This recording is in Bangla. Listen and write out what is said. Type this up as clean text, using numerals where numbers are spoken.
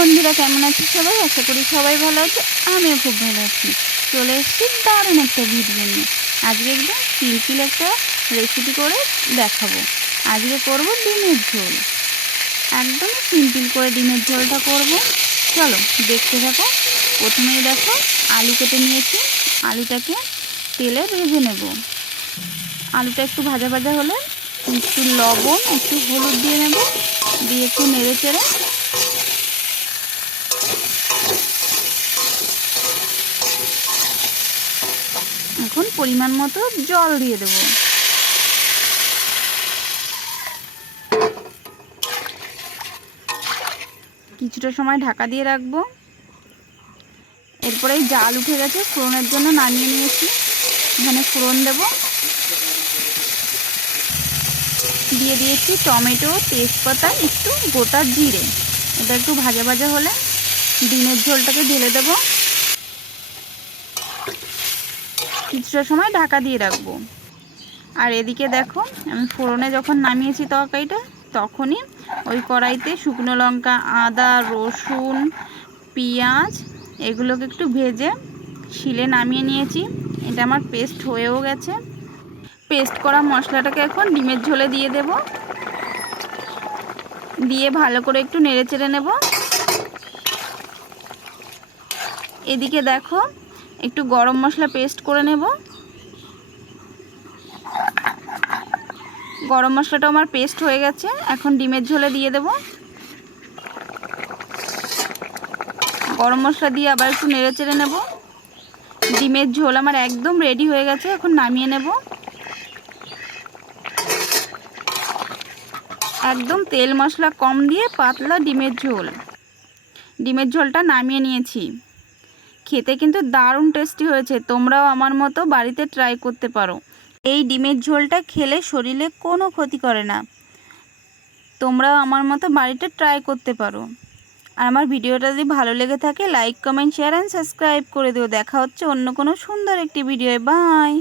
বন্ধুরা, কেমন আছো সবাই? আশা করি সবাই ভালো আছে। আমিও খুব ভালো আছি। চলে এসেছি দারুণ একটা ভিডিও নিয়ে। আজকে একদম সিম্পল একটা রেসিপি করে দেখাবো। আজকে করব ডিমের ঝোল। একদম সিম্পল করে ডিমের ঝোলটা করব। চলো দেখতে থাকো। প্রথমেই দেখো আলু কেটে নিয়েছি। আলুটাকে তেলে ভেজে নেব। আলুটা একটু ভাজা ভাজা হলে একটু লবণ, একটু হলুদ দিয়ে নেব। দিয়ে একটু নেড়ে চেড়ে এখন পরিমাণ মতো জল দিয়ে দেব। কিছুটা সময় ঢাকা দিয়ে রাখবো। এরপরে জাল উঠে গেছে, ফোড়নের জন্য নামিয়ে নিয়েছি। এখানে ফোড়ন দেব। দিয়ে দিয়েছি টমেটো, তেজপাতা, একটু গোটা জিরে। এটা একটু ভাজা ভাজা হলে ডিমের ঝোলটাকে ঢেলে দেব। কিছুটা সময় ঢাকা দিয়ে রাখবো। আর এদিকে দেখো, আমি ফোড়নে যখন নামিয়েছি তরকারিটা, তখনই ওই কড়াইতে শুকনো লঙ্কা, আদা, রসুন, পেঁয়াজ এগুলোকে একটু ভেজে শিলে নামিয়ে নিয়েছি। এটা আমার পেস্ট হয়েও গেছে। পেস্ট করা মশলাটাকে এখন ডিমের ঝোলে দিয়ে দেব। দিয়ে ভালো করে একটু নেড়ে চেড়ে নেব। এদিকে দেখো, একটু গরম মশলা পেস্ট করে নেব। গরম মশলাটা আমার পেস্ট হয়ে গেছে। এখন ডিমের ঝোলে দিয়ে দেব। গরম মশলা দিয়ে আবার একটু নেড়ে চেড়ে নেব। ডিমের ঝোল আমার একদম রেডি হয়ে গেছে। এখন নামিয়ে নেব। একদম তেল মশলা কম দিয়ে পাতলা ডিমের ঝোল। ডিমের ঝোলটা নামিয়ে নিয়েছি। খেতে কিন্তু দারুণ টেস্টি হয়েছে। তোমরাও আমার মতো বাড়িতে ট্রাই করতে পারো। এই ডিমের ঝোলটা খেলে শরীরে কোনো ক্ষতি করে না। তোমরাও আমার মতো বাড়িতে ট্রাই করতে পারো। আর আমার ভিডিওটা যদি ভালো লেগে থাকে, like, comment, share and subscribe করে দিও। দেখা হচ্ছে অন্য কোনো সুন্দর একটি ভিডিওয়। বাই।